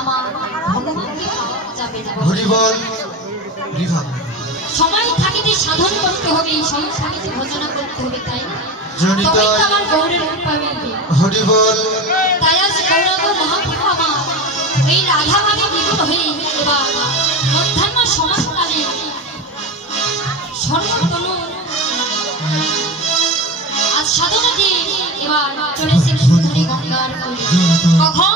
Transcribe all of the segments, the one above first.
আমার ভগবানকে পাওয়া যাবে না। সময় থাকিতে সাধন করতে হবে, সময় থাকিতে ভজনা করতে হবে, তাই না? তবেই তো আমার গৌরের রূপ পাবে। তাই আজ গৌরাঙ্গ মহাপ্রভু আমার এই রাধা মানে বিপুল হয়ে এবার মধ্যাহ্ন সমাজকালে সর্বতনু আজ সাধনা দিয়ে এবার চলেছে সুন্দরী গঙ্গার কোলে। কখন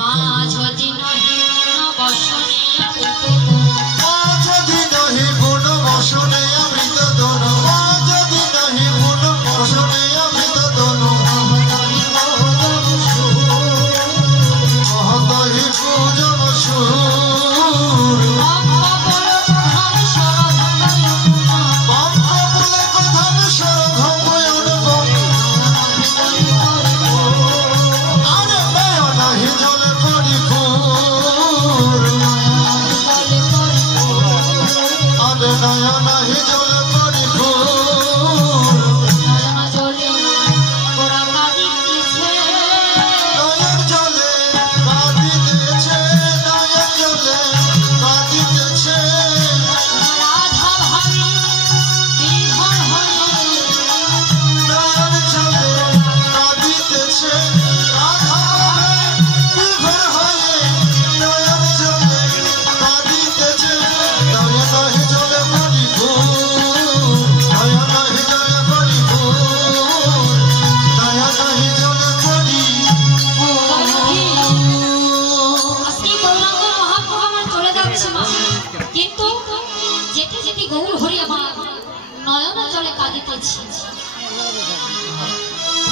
মাঝ দিনহি বসনে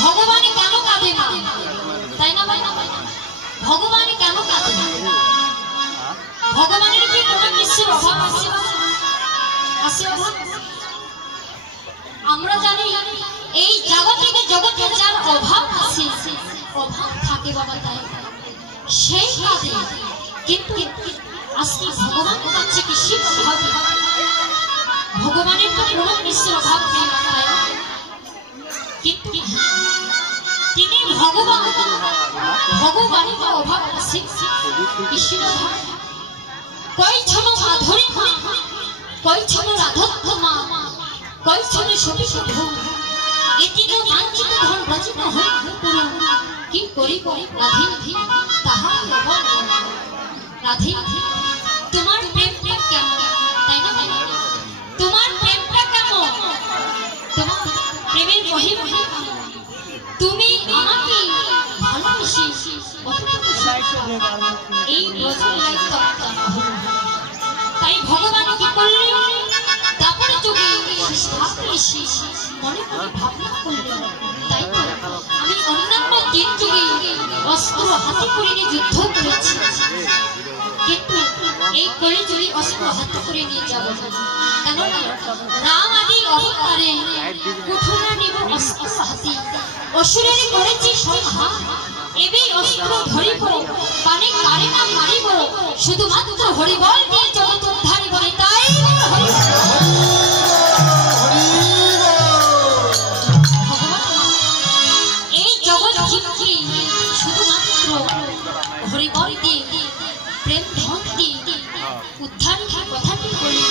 ভগবান কেন কাঁদে না, তাই না ভাই? ভগবান কেন কাঁদে না? ভগবানের কি কোনো কিছুর অভাব আছে? আমরা জানি এই জগতে যার অভাব আছে, অভাব থাকে বাবা, তাই সেই কাঁদে। কিন্তু আজকে ভগবান কাছে কিসের অভাব? ভগবানের তো কোনো কিছুর অভাব নেই, তাই না? কিন্তু তিনি ভগবান, ভগবানের অভাব আছে কিসের অভাব? কইছন মাধুরী মা, কইছন রাধত্ব মা, কইছন সখী সখী, এতিকে বাঞ্ছিত ধন রচিত হয় পুরো। কি করি রাধে তাহার অভাব। রাধে তোমার প্রেমটা কেমন, তাই না? তোমার প্রেমটা কেমন? তোমার প্রেমের মহিমা তুমি আমাকে ভালোবেসে এই তাই ভগবান কি করলেন? তারপরে যুগে মনে করে ভাবনা করলেন, তাই তো আমি অন্যান্য দিন যুগে অস্ত্র হাতে করে নিয়ে যুদ্ধ করেছি, কিন্তু এই কলি যুগে অস্ত্র হাতে করে নিয়ে যাব কেন? রাম আদি অবতারে কুঠুরা নিব অস্ত্র হাতে, অসুরের করেছি সংহার, এবে অস্ত্র ধরিব, পানে কারে না মারিব, শুধুমাত্র হরিবল দিয়ে জগৎ উদ্ধারিব। তাই এই জগৎ জীবকে শুধুমাত্র হরিবল দিয়ে প্রেম ধন দিয়ে উদ্ধার কথাটি বলি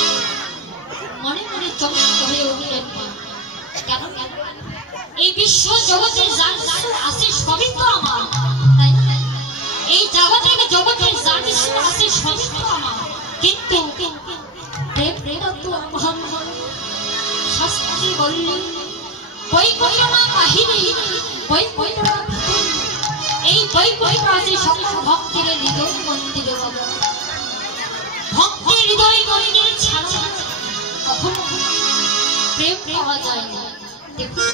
মনে মনে চমৎকার হয়ে উঠলেন। কেন? এই বিশ্ব জগতের যা কিছু আছে সবই তো আমার, তাই না? এই জগতের যা কিছু আছে সবই তো আমার, কিন্তু প্রেমটা তো আমার। শাস্ত্রী বললেন বৈকুণ্ঠনা কাহিনী, বৈকুণ্ঠনা এই বৈকুণ্ঠ আছে সকল ভক্তের হৃদয় মন্দিরে। ভক্তের হৃদয় মন্দিরে ছাড়া কখনো প্রেম পাওয়া যায় না। দেখুন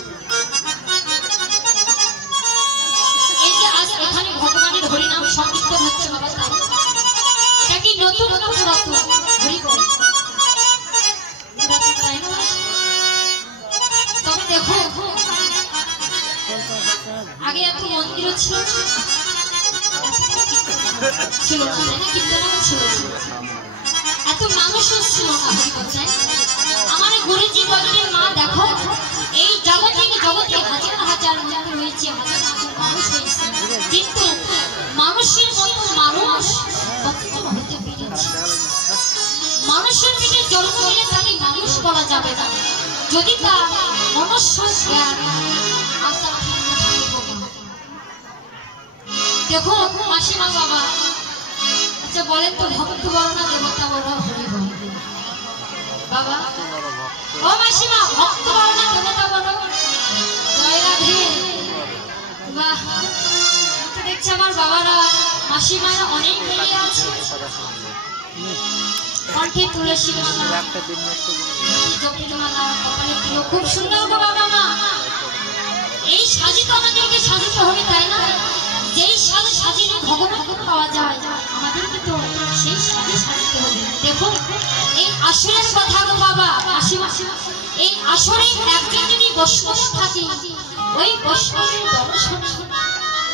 এই যে আজ এখানে ভগবানের হরিনাম সংকীর্তন হচ্ছে বাবা, এটা কি নতুন পুরাতন? হরি বল পুরাতন, তাই না? তবে দেখো আগে এত মন্দির ছিল ছিল কীর্তন ছিল, এত মানুষও ছিল না। আমার গুরুজি বললেন মা দেখো এই জগতে হাজার হাজার মন্দির হয়েছে, হাজার হাজার মানুষ হয়েছে, কিন্তু মানুষের মতো করা যাবে না যদি তার মনুষ্য জ্ঞান আশা দেখো মাসিমা বাবা। আচ্ছা বলেন তো ভক্ত বড় না দেবতা বড়? হরি বল বাবা। ও মাসিমা ভক্ত বড় না দেবতা বড়? জয় রাধে। বাহ, দেখছি আমার বাবারা মাসিমারা অনেক মিলিয়ে আছে। কণ্ঠে তুলসী মালা, কপালে ফুল, খুব সুন্দর গো বাবা মা। এই সাজি তো আমাদেরকে সাজিতে হবে তাই না? যেই সাজ সাজিলে ভগবানকে পাওয়া যায় আমাদেরকে তো সেই সাজে সাজিতে হবে। দেখো এই আসরের কথা গো বাবা মাসিমা, এই আসরে একজন যদি বৈষ্ণব থাকে ওই বৈষ্ণবের দর্শন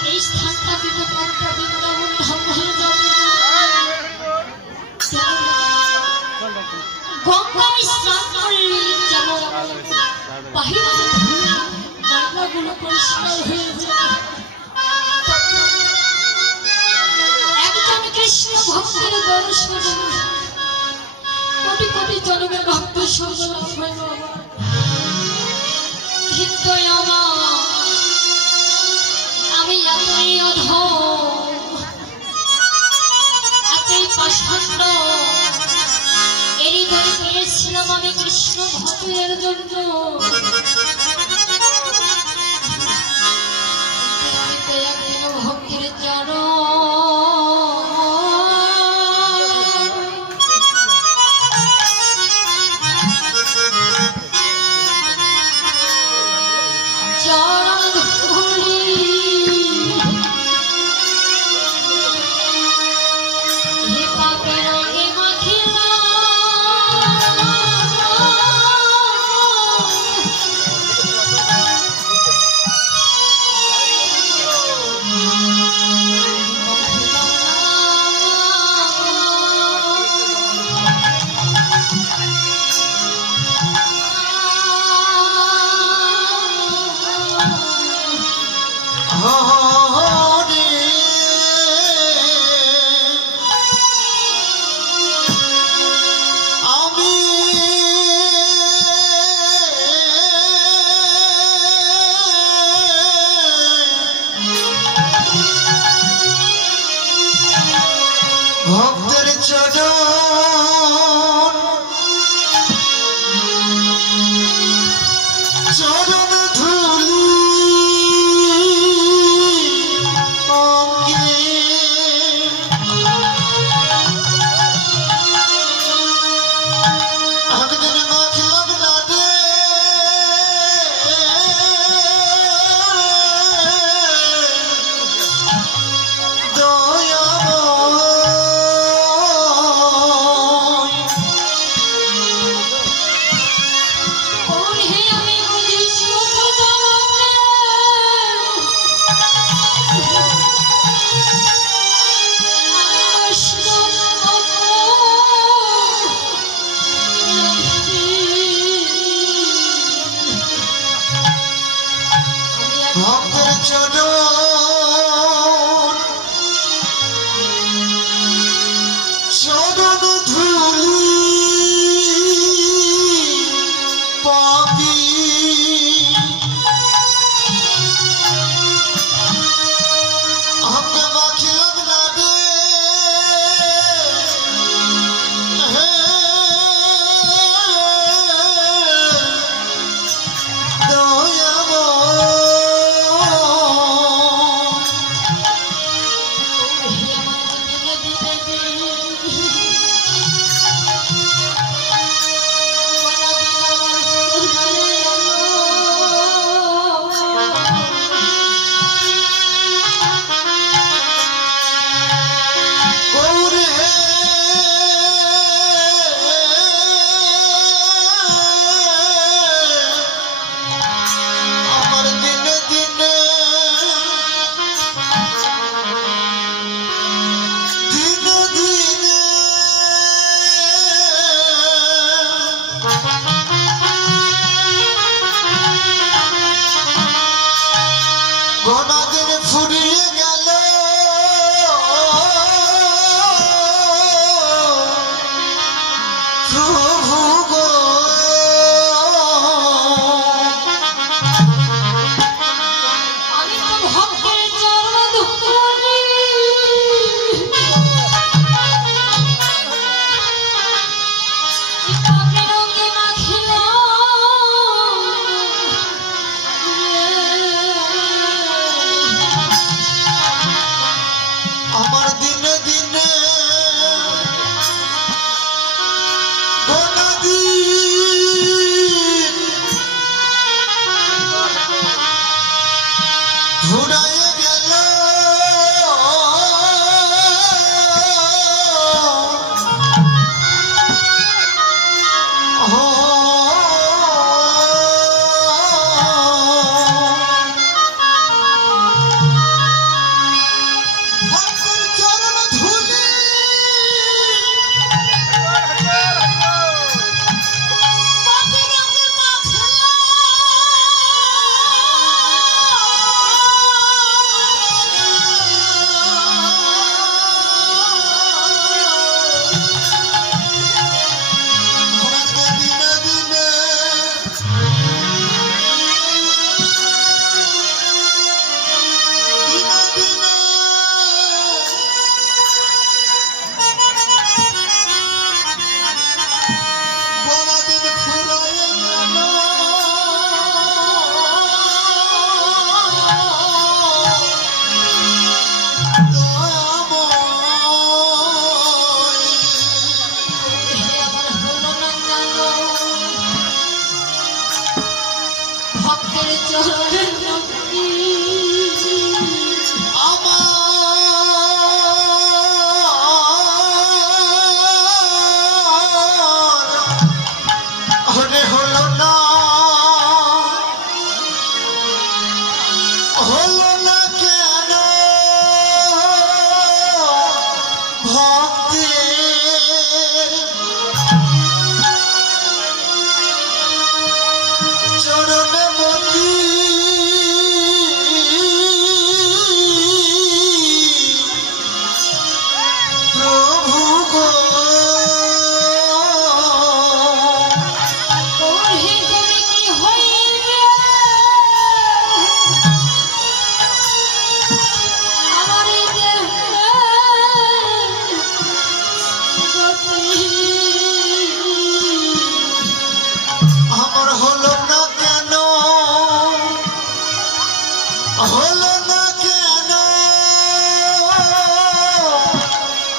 এই স্থানটা কিন্তু একটা বৃন্দাবন ধাম হয়ে যাবে। গঙ্গায় স্নান করলে যেমন বাহিরের ময়লাগুলো পরিষ্কার হয়ে যায়, একজন কৃষ্ণ ভক্তের দর্শন কোটি কোটি জনমের ভক্ত সর্বনাশ হয় না। কিন্তু আমি এতই অধম, এতই পাষণ্ড, এরই ধরে পেয়েছিলাম আমি কৃষ্ণ ভক্তের জন্য। আমি তো একদিন ভক্তের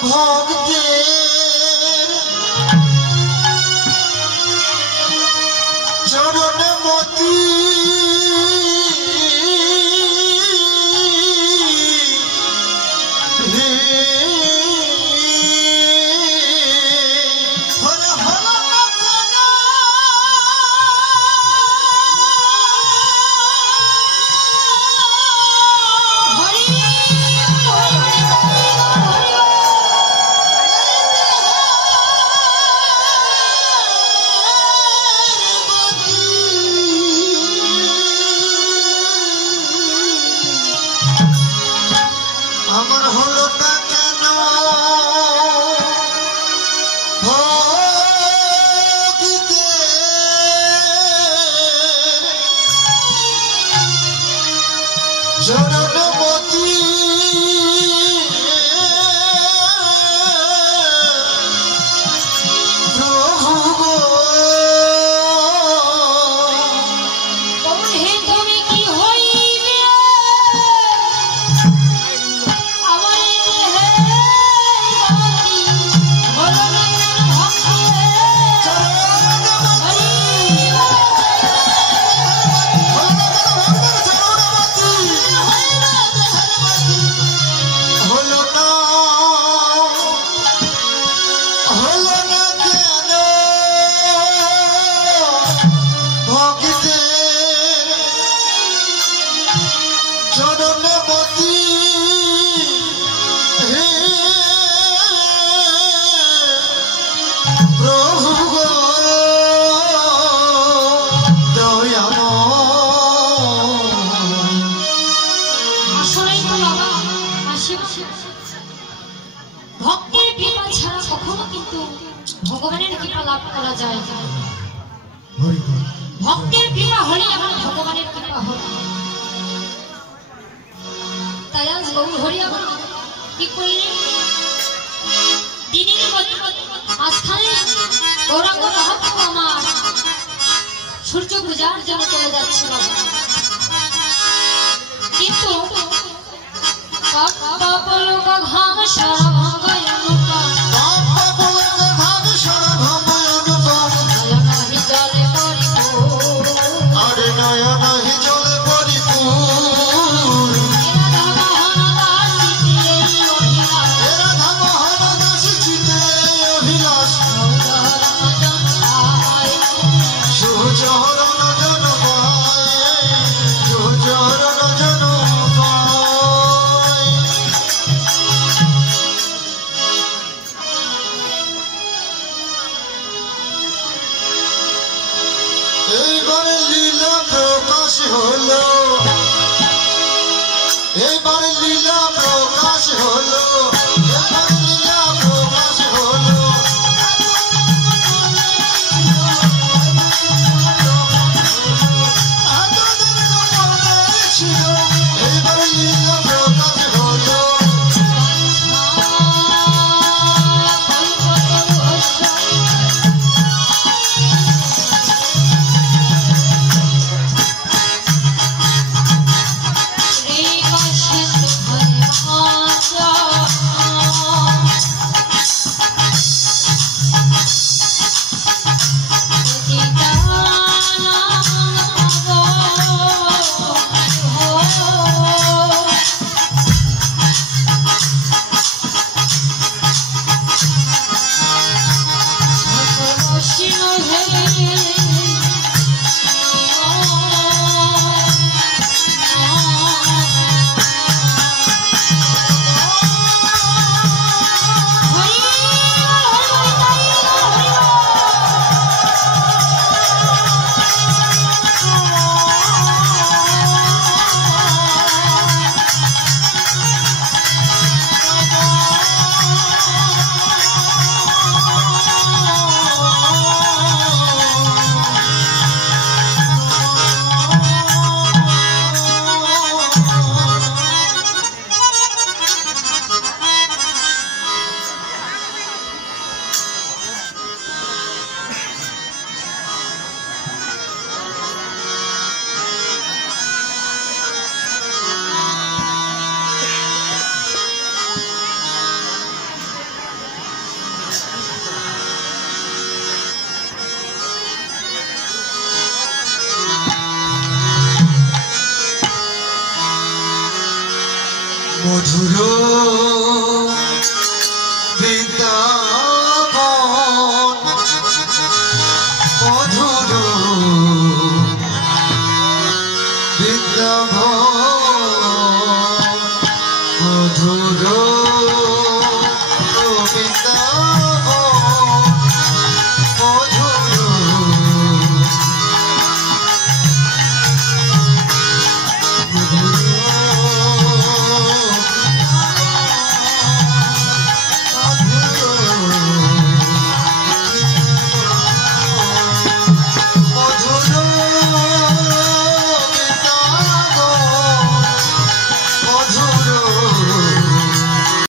ভক্তের চরণে মতি আমার হলো তা কেন ভক্তিতে জনমতি প্রভু গো হে তুমি কি হইবে ভক্তের কৃপা ছাড়া কখনো কিন্তু ভগবানের কৃপা লাভ করা যায় না। ভক্তের কৃপা হলে আমার ভগবানের কৃপা হয়। তাই আজ গৌর হরি আমার কি করলেন দিনের মাঝখানে গৌরাঙ্গ মহাপ্রভু আমার সূর্য পূজার জন্য চলে যাচ্ছিল, কিন্তু ঘাম সারা ভাঙায় অনুপা জলে পরিপূর্ণ আরে নয়া নাহি জলে পরিপূর্ণ এই ঘরে লীলা প্রকাশ হলো